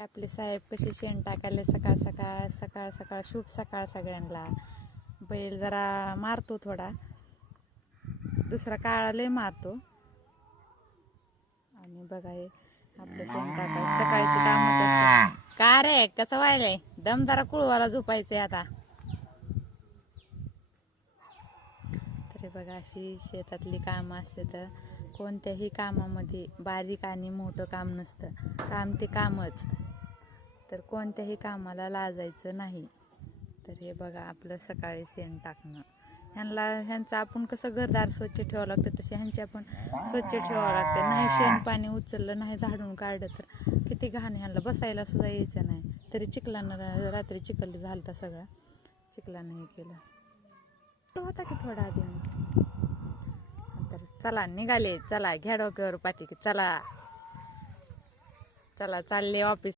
आपले साहेब कसे शेण टाकायला सकाळ सकाळ सकाळ सकाळ शुभ सकाळ सगळ्यांना. बैल जरा मारतो थोडा, दुसरा काळा लय मारतो. आणि बघा हे आपलं शेण टाकायला सकाळची कामच असतात. का रे कसं व्हायलंय? दम जरा कुळवाला झोपायचंय आता. तरी बघा अशी शेतातली कामं असते. तर कोणत्याही कामामध्ये बारीक आणि मोठं काम नसतं. काम ते कामच. तर कोणत्याही कामाला लाजायचं नाही. तर हे बघा आपलं सकाळी शेण टाकणं. ह्यांचं आपण कसं घरदार स्वच्छ ठेवावं लागतं, तसे ह्यांचे आपण स्वच्छ ठेवावं लागते. नाही शेण पाणी उचललं, नाही झाडून काढलं तर किती घाण. ह्यांना बसायला सुद्धा यायचं नाही. तरी चिखलानं रात्री चिखल झालता सगळा, चिखलानं हे केलं होता की थोडा आधी. तर चला निघाले, चला घ्या डोक्यावर पाठी, चला चला चालले ऑफिस.